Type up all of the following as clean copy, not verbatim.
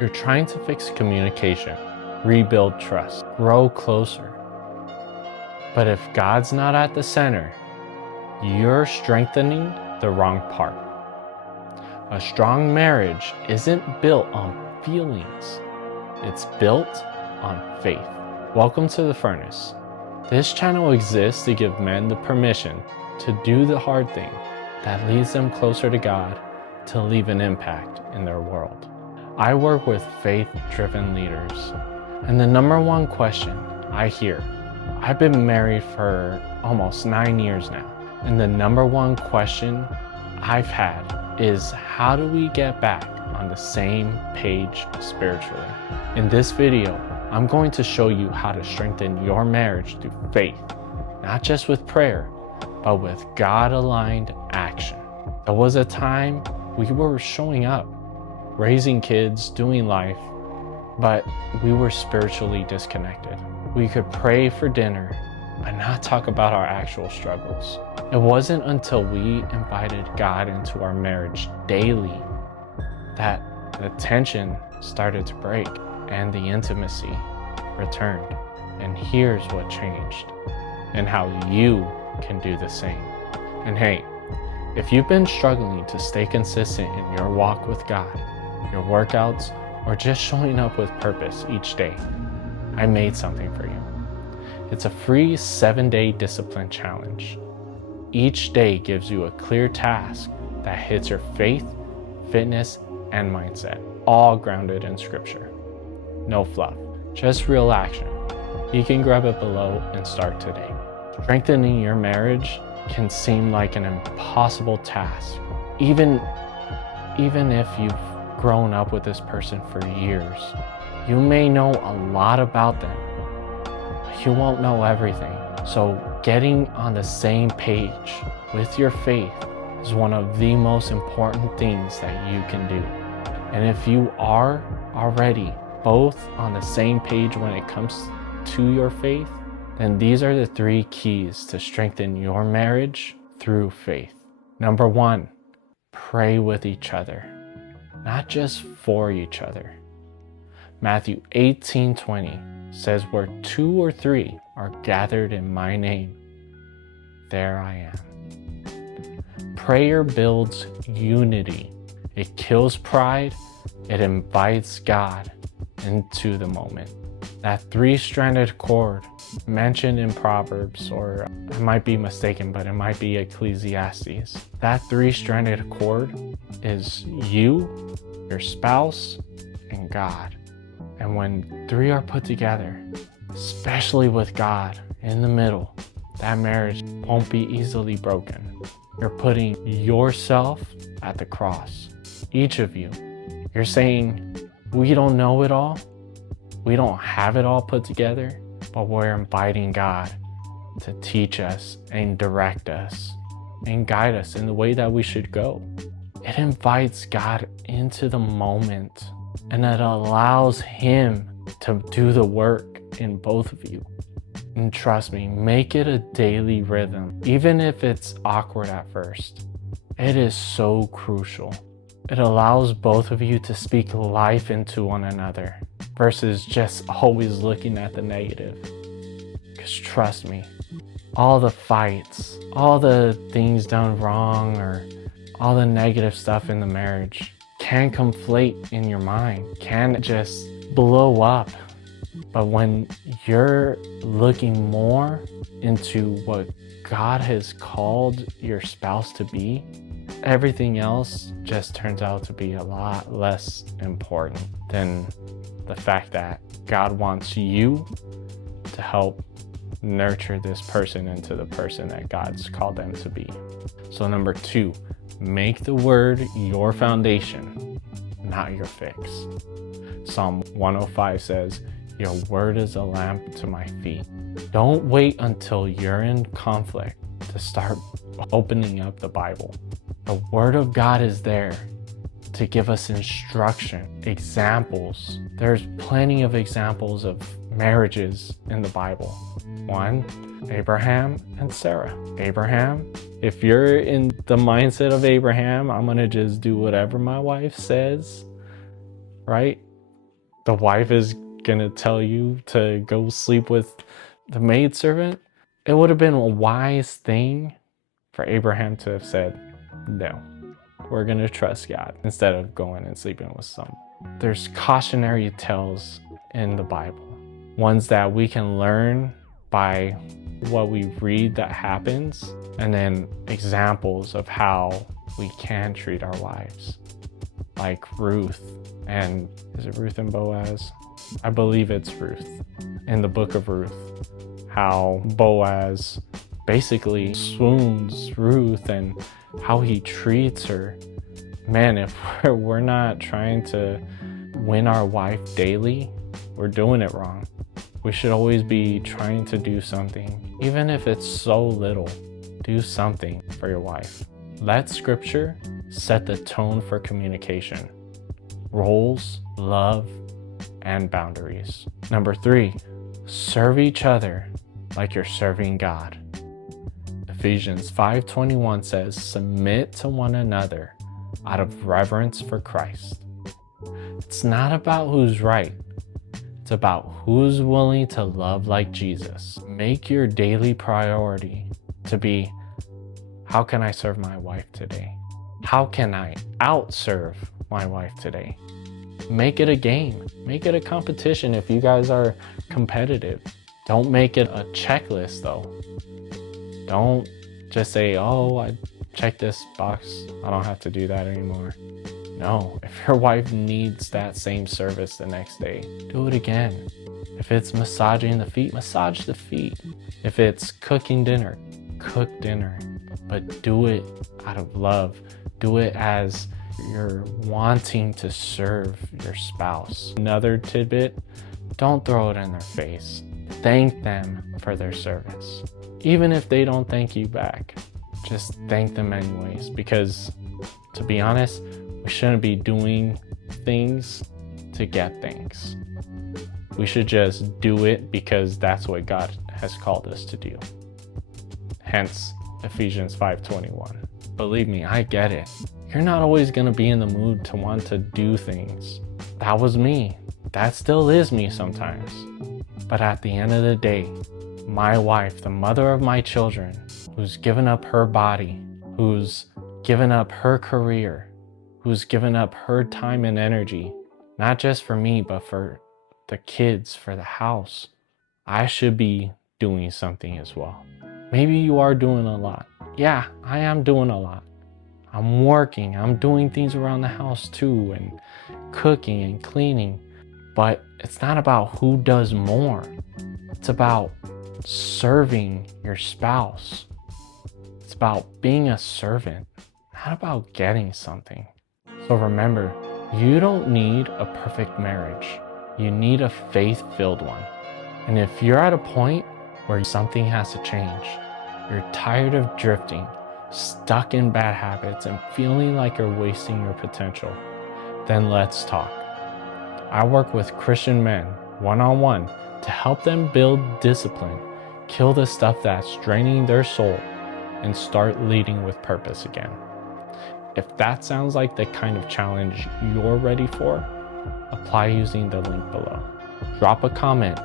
You're trying to fix communication, rebuild trust, grow closer. But if God's not at the center, you're strengthening the wrong part. A strong marriage isn't built on feelings, it's built on faith. Welcome to the furnace. This channel exists to give men the permission to do the hard thing that leads them closer to God, to leave an impact in their world. I work with faith-driven leaders, and the number one question I hear, I've been married for almost 9 years now, and the number one question I've had is, how do we get back on the same page spiritually? In this video, I'm going to show you how to strengthen your marriage through faith, not just with prayer, but with God-aligned action. There was a time we were showing up, raising kids, doing life, but we were spiritually disconnected. We could pray for dinner, but not talk about our actual struggles. It wasn't until we invited God into our marriage daily that the tension started to break and the intimacy returned. And here's what changed, and how you can do the same. And hey, if you've been struggling to stay consistent in your walk with God, your workouts, or just showing up with purpose each day, I made something for you. It's a free 7-day discipline challenge. Each day gives you a clear task that hits your faith, fitness, and mindset, all grounded in scripture. No fluff, just real action. You can grab it below and start today. Strengthening your marriage can seem like an impossible task, even if you've grown up with this person for years. You may know a lot about them, but you won't know everything. So getting on the same page with your faith is one of the most important things that you can do. And if you are already both on the same page when it comes to your faith, then these are the 3 keys to strengthen your marriage through faith. Number 1, pray with each other, not just for each other. Matthew 18:20 says, where 2 or 3 are gathered in my name, there I am. Prayer builds unity. It kills pride. It invites God into the moment. That 3-stranded cord mentioned in Proverbs, or I might be mistaken, but it might be Ecclesiastes. That 3-stranded cord is you, your spouse, and God. And when 3 are put together, especially with God in the middle, that marriage won't be easily broken. You're putting yourself at the cross. Each of you. You're saying, we don't know it all. We don't have it all put together, but we're inviting God to teach us and direct us and guide us in the way that we should go. It invites God into the moment, and it allows Him to do the work in both of you. And trust me, make it a daily rhythm, even if it's awkward at first. It is so crucial. It allows both of you to speak life into one another versus just always looking at the negative. Because trust me, all the fights, all the things done wrong, or all the negative stuff in the marriage can conflate in your mind, can just blow up. But when you're looking more into what God has called your spouse to be, everything else just turns out to be a lot less important than the fact that God wants you to help nurture this person into the person that God's called them to be. So number 2, make the word your foundation, not your fix. Psalm 105 says, your word is a lamp to my feet. Don't wait until you're in conflict to start opening up the Bible. The Word of God is there to give us instruction, examples. There's plenty of examples of marriages in the Bible. 1, Abraham and Sarah. Abraham, if you're in the mindset of Abraham, I'm gonna just do whatever my wife says, right? The wife is gonna tell you to go sleep with the maidservant. It would have been a wise thing for Abraham to have said, no, we're gonna trust God instead of going and sleeping with some. There's cautionary tales in the Bible, ones that we can learn by what we read that happens, and then examples of how we can treat our wives, like Ruth. And is it Ruth and Boaz? I believe it's Ruth. In the book of Ruth, how Boaz basically swoons Ruth and how he treats her. Man, if we're not trying to win our wife daily, we're doing it wrong. We should always be trying to do something, even if it's so little. Do something for your wife. Let scripture set the tone for communication, roles, love, and boundaries. Number 3, serve each other like you're serving God. Ephesians 5:21 says, submit to one another out of reverence for Christ. It's not about who's right. It's about who's willing to love like Jesus. Make your daily priority to be, how can I serve my wife today? How can I outserve my wife today? Make it a game. Make it a competition if you guys are competitive. Don't make it a checklist though. Don't just say, oh, I checked this box, I don't have to do that anymore. No, if your wife needs that same service the next day, do it again. If it's massaging the feet, massage the feet. If it's cooking dinner, cook dinner. But do it out of love. Do it as you're wanting to serve your spouse. Another tidbit, don't throw it in their face. Thank them for their service. Even if they don't thank you back, just thank them anyways, because to be honest, we shouldn't be doing things to get things. We should just do it because that's what God has called us to do. Hence, Ephesians 5:21. Believe me, I get it. You're not always gonna be in the mood to want to do things. That was me. That still is me sometimes. But at the end of the day, my wife, the mother of my children, who's given up her body, who's given up her career, who's given up her time and energy, not just for me, but for the kids, for the house, I should be doing something as well. Maybe you are doing a lot. Yeah, I am doing a lot. I'm working, I'm doing things around the house too, and cooking and cleaning. But it's not about who does more. It's about serving your spouse. It's about being a servant, not about getting something. So remember, you don't need a perfect marriage. You need a faith-filled one. And if you're at a point where something has to change, you're tired of drifting, stuck in bad habits, and feeling like you're wasting your potential, then let's talk. I work with Christian men one-on-one to help them build discipline, kill the stuff that's draining their soul, and start leading with purpose again. If that sounds like the kind of challenge you're ready for, apply using the link below. Drop a comment.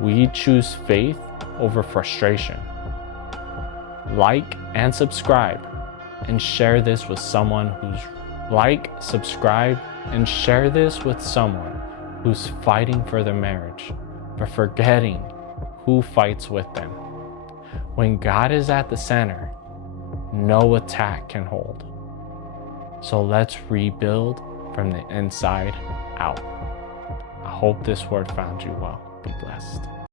We choose faith over frustration. Like and subscribe, and share this with someone who's fighting for their marriage, but forgetting who fights with them. When God is at the center, no attack can hold. So let's rebuild from the inside out. I hope this word found you well. Be blessed.